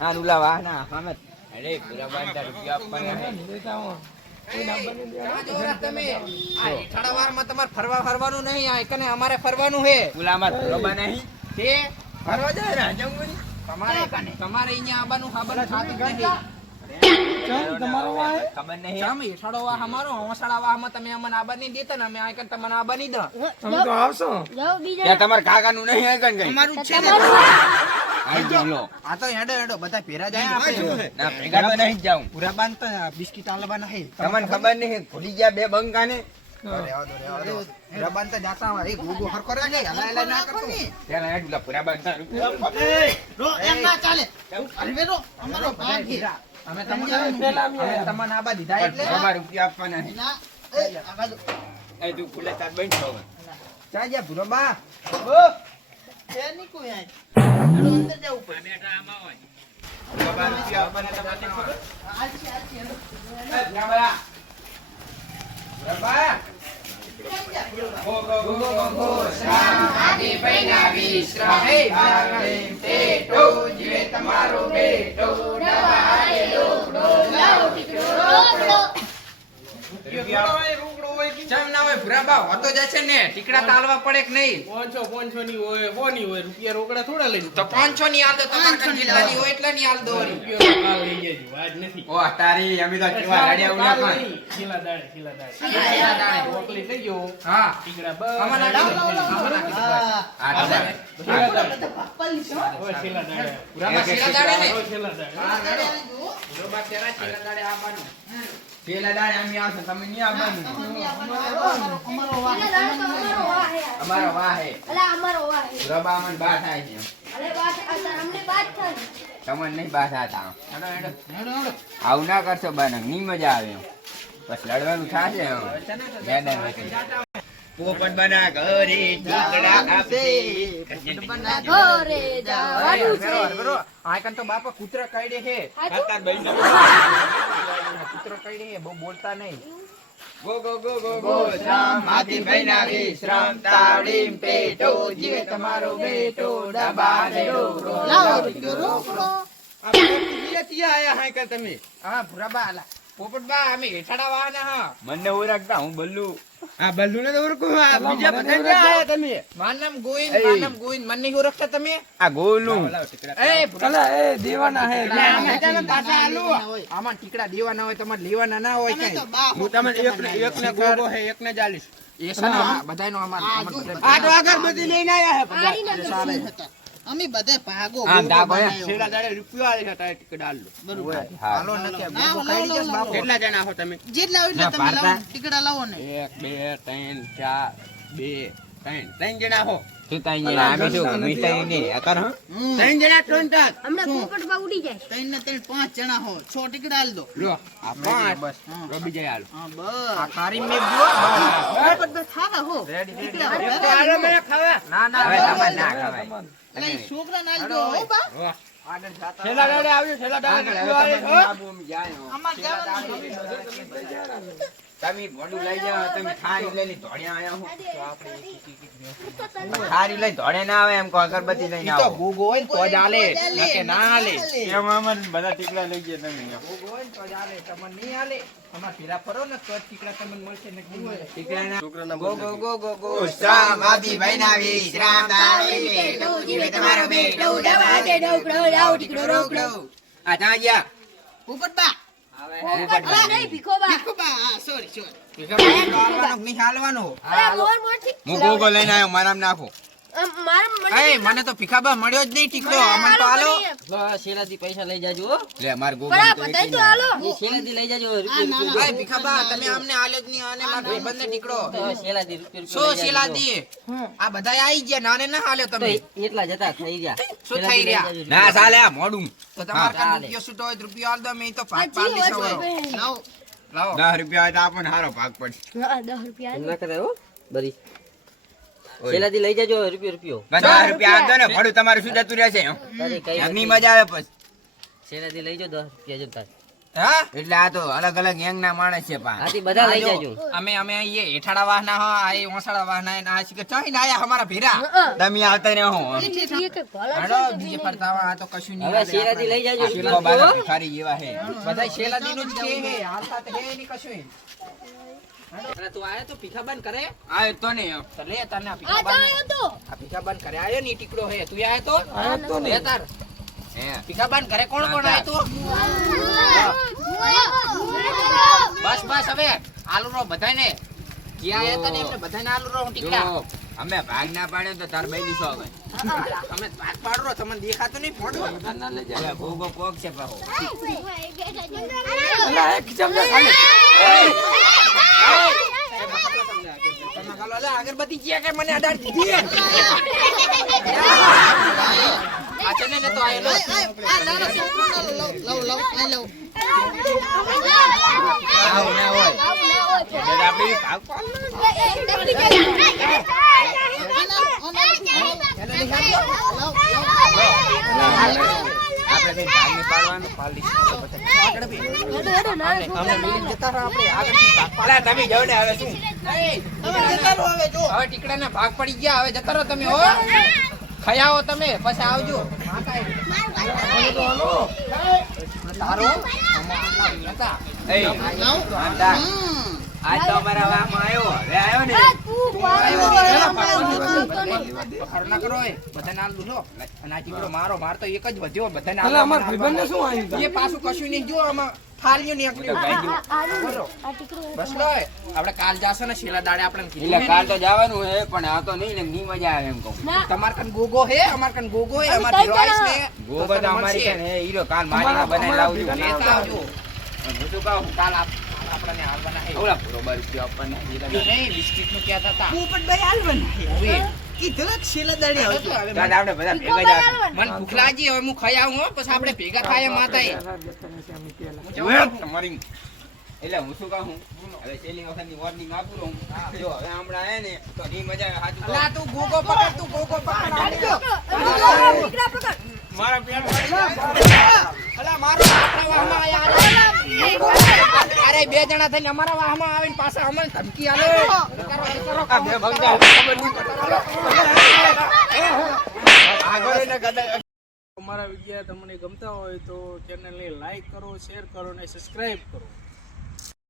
હા નુલા વાહ ના હામત અરે પૂરા બાંધા રૂપિયા આપવાના તમારે ફરવાનું નહીં આ એકને અમારે ફરવાનું હે ગુલામાં ફરવા નહીં તે ફરવા જાય ને જંગુની તમારે અહીંયા આવવાનું ખબર તમારો વાહ ખબર નહીં તમે ઈઠાડો વાહ અમારો હોસાડા વાહમાં તમે અમને આબા નહીં દેતા ને અમે આ કન તમને આબા નહીં દો તમે તો આવશો જાવ બીજા તમાર કાકાનું નહીં આ કન તમારું છે ને આ તો હેડો બધા ભેરા જાય આપણે ના ભેગા તો નહીં જાઉં પૂરા બાંધ તો બિસ્કિટ આલવાના હે તમને ખબર નહીં ભૂલી ગયા બે બંકાને પૂરા બાંધ તો જાતા હોય એ ગોગો હરકો રે જાય હલા ના કરતો ત્યાં હેડ ઉલા પૂરા બાંધ રો એમ ના ચાલે અલવેરો અમારો ભાગ હે અમે તમને આબા દીધા એટલે અમાર રૂપિયા આપવાના હે ના એ તું ખુલે તાર બંધ છો ચા જા ભૂરો બા ઓ એની કોઈ આય અંદર જાવ ઉપર બેઠા આમાં હોય બાબા રૂપિયા આપવાના તમને ખબર આલસી એ બાબા બાબા ગો આદિ પૈના વિશ્રામ હે ભાગલે પેટો જીવે તમારો બેટો દવાએ લોકડો લાવ દીકરો રોકડો ચમ ના હોય ભુરાબા હોતો જશે ને ટીકડા તાલવા પડે કે નહીં 500 ની હોય બોની હોય રૂપિયા રોકડા થોડા લઈ તો 500 ની આલ દો તમાર કન જેટલાની હોય એટલાની આલ દો રૂપિયા કાલ લઈ જજો આજ નથી ઓ તારી અમે તો કેવા રાડ્યા ઉલા પણ ખીલા દાડે રોકલી થઈ ગયો હા ટીકડા બસ અમારા પપ્પાલી છો ઓ ખીલા દાડે ભુરાબા ખીલા દાડે ને ખીલા દાડે હા દાડે ભુરાબા તેરા ખીલા દાડે આવવાનું પેલા દાડે અમે આવશે તમે ની આવવાનું અમારો વાહ હે અલા અમારો વાહ હે રબા મન બા થાય છે અલે બા અમને બાત થાય તમને નહીં બા થાતા હેડો આવ ના કરશો બાને ની મજા આવે બસ લડવાનું થાશે મેદાન પોપટ બના ઘરે ઠીકડા આપે પોપટ બના ઘરે જવાનું છે બરો આ કન તો બાપા કૂતરા કાઢે હે ખાતાર બઈનો કૂતરો કાઢે હે બહુ બોલતા નહીં ગો શ્રામ આદિ પૈના વિશ્રામ તાળીમ પેટો જીવે તમારો બેટો ડબાને ડોરો લાવ દીકરો રોકડો આ પોપટ આયા હે કે તમે હા ભુરાબા આલા પોપટ બા અમે હેઠાડા વાના હા મને ઓળખતા હું બલ્લુ આ બલ્લુ ને ઓળખું બીજા બધા ક્યાં આયા તમે માનમ ગોવિંદ મને નહીં ઓળખતા તમે આ ગોલું એ ભલા એ દેવાના હે અમે તને પાછા આલુ આમાં ટીકડા દેવાના હોય તમારે લેવાના ના હોય કઈ હું તમને એક ને ગોગો હે એક ને 40 એ સના બધાયનો અમાર આ તો આગળ બધી લઈને આયા હે અમે બધે ભાગો છેડા દાડે રૂપિયો આલે હતા ટિકિટ આલો બરોબર હાલો ન કે કાઢી જસ બાપુ કેટલા જણા હો તમે જેટલા હોય એટલે તમે લાવો ટિકિટ લાવો ને 1 2 3 4 2 3 જણા હો તું ત્રણ જણા અમે શું મીઠાઈ ની અકર હ ત્રણ જણા ત્રણ હમણાં પોપટ બા ઉડી જાય ત્રણ ને ત્રણ પાંચ જણા હો 6 ટિકિટ આલ દો લો આ પાંચ બસ રબી જાય આલો હા બસ આ ખારી મે દો પોપટ બસ ખાવા હો રેડી આલો મે ખાવા ના હવે તમે ના ખવાય લઈ છોકરા નાલ દો હો બા આગળ જાતા છેલા દાડે આવ્યો છેલા દાડે અમાર જવાનું તમે ભોડું લઈ જાવ તમે ખારી લઈને ધોડ્યા આયા હો તો આપણે ખારી લઈને ધોડે ના આવે એમ કો અગરબત્તી લઈને આવો તો ગોગો હોય તો જ આલે નકે ના આલે એમ અમાર બધા ટીકડા લઈ ગયા તમે ગોગો હોય તો જ આલે તમને નહીં આલે અમાર ફેરા ફરો ને તો ટીકડા તમને મળશે ને ટીકડા છોકરાના ગો શ્રામ આદિ ભાઈના વિશ્રામ દાવી બેટો જીવે તમારો બેટો દવા દે ડોકડો લાવ ટીકડો રોકડો આ જા ગયા પોપટ બા પોપટ બા નહીં ભીખોબા સોરી ભીખોબા નહીં હાલવાનો હું ગોગો લઈને આવ્યો મારામ નાખો મને તો ભીખાબા મળ્યો જ નહીં ટીકડો અમન તો હાલો શેરાથી પૈસા લઈ જાજો લે માર ગોગો તો હાલો શેરાથી લઈ જાજો રૂપિયા ભીખાબા તમે અમને હાલ્યો જ નહીં અને માર ભાઈબંધને ટીકડો શેરાથી રૂપિયા સો શેરાથી આ બધાય આવી ગયા નાને ના હાલ્યો તમે એટલા જતા થઈ ગયા શું થઈ રહ્યા ના ચાલે આ મોડું તો તમાર કાન રૂપિયો છૂટો હોય રૂપિયો હાલ દો મે તો 5 લાવો 10 રૂપિયા તો આપણને હારો ભાગ પડશે 10 રૂપિયા ના કરે હો બરી છેલાથી લઈ જાજો રૂપિયો 10 રૂપિયા આપજો ને ભડું તમારું શું જતું રહેશે એમની મજા આવે પછી છેલાથી લઈ જાજો 10 રૂપિયા જતા હા એટલે આ તો અલગ અલગ ગેંગ ના માણસ છે પા આથી બધા લઈ જાજો. અમે ये હેઠાડા વાહના હો આ એ ઓસાડા વાહના ને આ શીખે ચોઈ આયા હમારા ભેરા તમે આવતા રહો હાલો બીજે ફરતાવા આ તો કશું નહીં હવે શેરાથી લઈ જાજો. શીખો બાના ભિખારી જેવા હે બધા શેલાદી નું જ કે હે હાલતા તો હે નહીં કશું અરે તું આયો તો ભીખાબાન કરે આયો તો ને તો લે તને આ ભીખાબાન કરે આયો ની ટીકડો હે તું આયો તો લે તાર હે ભીખાબાન કરે કોણ કોણ આયો તો બસ બસ હવે આલુ રો બધાને ક્યાં આયા તને એમને બધાને આલુ રો હું ટીકડા જો, અમે ભાગ ના પાડ્યો તો તાર બેની સો હવે તમે ભાગ પાડો રો તમને દેખાતો નહીં ફોટો હવે ભોગો કોક છે પાહો તમે ગાલો લે અગરબત્તી ક્યાં કે મને અડાડ દીધી આ ચને ને તો આયો આવ ના હોય એટલે આપણી ભાગ આપણે કઈ ભાગ નહીં પાડવાનું પાડી આગળ બી અમે મિલી જતા રહો આપણે આગળથી ભાગ પાડો. અલા તમે જાવ ને હવે શું તમે જતા રહો હવે જો હવે ટીકડાના ભાગ પડી ગયા હવે જતા રહો તમે હો ખયાઓ તમે પછી આવજો તારો હતા એ આંધા આજ તો અમારા વાહમાં આવ્યો હવે આવ્યો ને ખર ના કરો એ બધાને આલ દુલો અને આ ટીકડો મારો માર તો એક જ વધ્યો બધાને અલા અમાર ભાઈબંધને શું આવ્યું એ પાછું કશું નહીં જો આમાં થાળીઓ ની એકલી બસ લો આપણે કાલ જાશો ને શેલા દાડે આપણે એટલે કીધું કાલ તો જવાનું હે પણ આ તો નહીં ને ની મજા આવે એમ કહું તમાર કન ગોગો હે અમાર કન ગોગો હે અમાર ધીરોઈસ ને ગોબા તો અમારી કાન હે હીરો કાલ મારીને બનાવી લાવજો લેતા આવજો હું શું કહું કાલ આપણને હાલવાના હે ઓલા બરોબર છે આપણને નહીં બિસ્કિટ નું કહેતા હતા દાદા આપણે બધા ભેગા જ આવશું. મન ભૂખ લાગી હવે હું ખાઈ આવું હો પછી આપણે ભેગા થાય માતા તમારી એટલે હું શું કહું હવે છેલ્લી વખતની warning આપું રહું. જો હવે હમણાં હે ને તો ની મજા આવે હાચું કહું. અલા તું ગોગો પકડ મારા પેટ અલા મારો આપણા વાહમાં આયા અરે બે જણા થઈને અમારા વાહમાં આવીને પાછા અમને ધમકી આલો આ બે ભંગા ખબર નહીં આગળ એને કદાચ અમારા વિડીયો તમને ગમતા હોય તો ચેનલને લાઈક કરો, શેર કરો અને સબસ્ક્રાઇબ કરો.